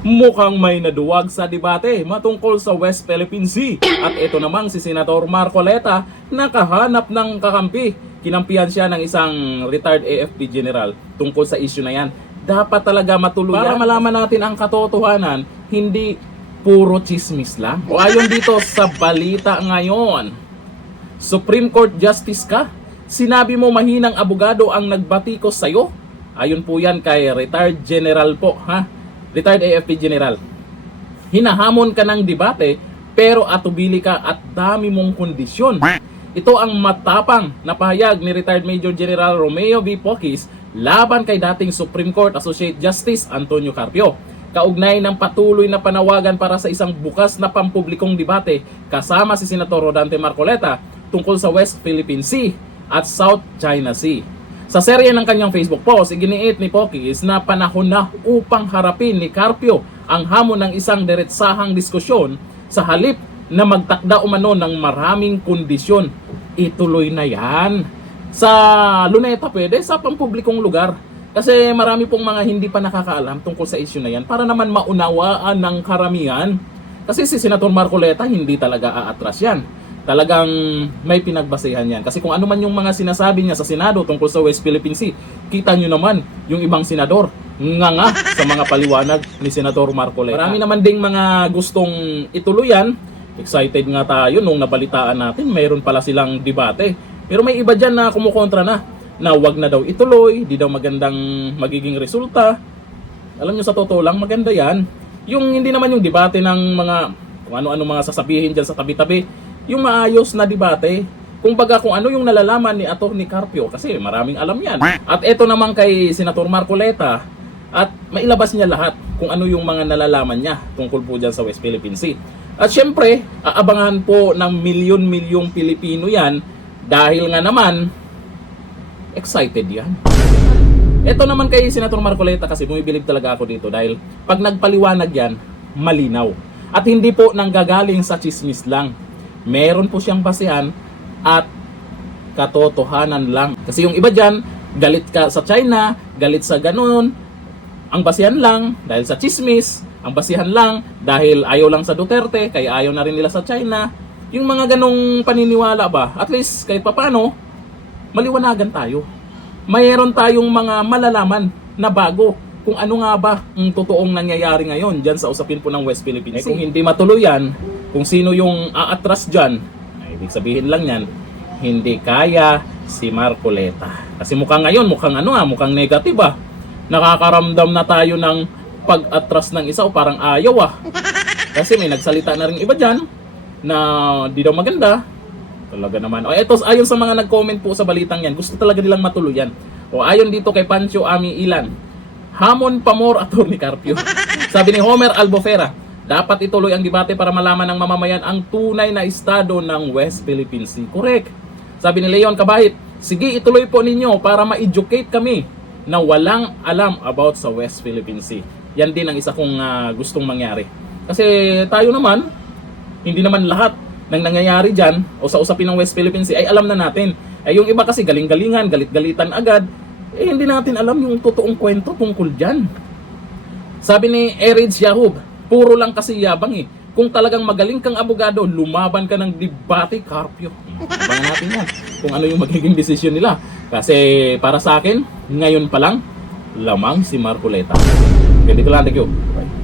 mukhang may naduwag sa debate matungkol sa West Philippine Sea. At ito namang si Senator Marcoleta nakahanap ng kakampi. Kinampihan siya ng isang retired AFP general tungkol sa issue na yan. Dapat talaga matuloy para malaman natin ang katotohanan, hindi puro chismis lang. O ayon dito sa balita ngayon, Supreme Court Justice ka? Sinabi mo mahinang abogado ang nagbatikos sa'yo? Ayon po yan kay retired general po, ha? Retired AFP general. Hinahamon ka ng debate pero atubili ka at dami mong kondisyon. Ito ang matapang na pahayag ni retired Major General Romeo V. Pocis laban kay dating Supreme Court Associate Justice Antonio Carpio. Kaugnay ng patuloy na panawagan para sa isang bukas na pampublikong debate kasama si Senator Rodante Marcoleta tungkol sa West Philippine Sea at South China Sea. Sa serye ng kanyang Facebook post, iginiit ni Pocis na panahon na upang harapin ni Carpio ang hamon ng isang diretsahang diskusyon sa halip na magtakda umano ng maraming kondisyon. Ituloy na yan. Sa Luneta pwede, sa pampublikong lugar. Kasi marami pong mga hindi pa nakakaalam tungkol sa issue na yan para naman maunawaan ng karamihan. Kasi si Senator Marcoleta hindi talaga aatras yan. Talagang may pinagbasehan yan. Kasi kung ano man yung mga sinasabi niya sa Senado tungkol sa West Philippine Sea, kita nyo naman yung ibang senador nga sa mga paliwanag ni Senator Marcoleta. Marami naman ding mga gustong ituluyan. Excited nga tayo nung nabalitaan natin, mayroon pala silang debate. Pero may iba dyan na kumukontra na wag na daw ituloy, di daw magandang magiging resulta. Alam nyo, sa totoo lang, maganda yan. Yung hindi naman yung debate ng mga kung ano-ano mga sasabihin dyan sa tabi-tabi, yung maayos na debate. Kung baga kung ano yung nalalaman ni Atty. Carpio, kasi maraming alam yan. At eto naman kay Senator Marcoleta, at mailabas niya lahat kung ano yung mga nalalaman niya tungkol po dyan sa West Philippine Sea. At syempre, aabangan po ng milyon-milyong Pilipino yan dahil nga naman, excited yan. Ito naman kay Senator Marcoleta kasi bumibilib talaga ako dito dahil pag nagpaliwanag yan, malinaw. At hindi po nanggagaling sa chismis lang. Meron po siyang basehan at katotohanan lang. Kasi yung iba dyan, galit ka sa China, galit sa ganun. Ang basehan lang dahil sa chismis, ang basehan lang dahil ayaw lang sa Duterte, kaya ayaw na rin nila sa China. Yung mga ganong paniniwala ba, at least kahit papano, maliwanagan tayo. Mayroon tayong mga malalaman na bago kung ano nga ba ang totoong nangyayari ngayon dyan sa usapin po ng West Philippine Sea. Kung hindi matuloy yan, kung sino yung aatras dyan, ay ibig sabihin lang yan, hindi kaya si Marcoleta. Kasi mukhang ngayon, mukhang negative ah. Nakakaramdam na tayo ng pag-atras ng isa o parang ayaw ah. Kasi may nagsalita na rin iba dyan na di daw maganda. Talaga naman. O eto, ayon sa mga nag-comment po sa balitang yan, gusto talaga nilang matuloy yan. O ayon dito kay Pancho Ami Ilan, hamon pa more Atty. Carpio. Sabi ni Homer Albufera, dapat ituloy ang debate para malaman ng mamamayan ang tunay na estado ng West Philippine Sea. Correct. Sabi ni Leon Kabahit, sige ituloy po ninyo para ma-educate kami na walang alam about sa West Philippine Sea. Yan din ang isa kong gustong mangyari. Kasi tayo naman, hindi naman lahat ng nangyayari dyan o sa usapin ng West Philippine Sea ay alam na natin. Ay yung iba kasi galing-galingan, galit-galitan agad, hindi natin alam yung totoong kwento tungkol dyan. Sabi ni Erid Yahub, puro lang kasi yabang eh. Kung talagang magaling kang abogado, lumaban ka ng debate, Carpio. Abangan natin yan kung ano yung magiging desisyon nila. Kasi para sa akin, ngayon pa lang, lamang si Marcoleta. Ganito lang, thank you. Bye.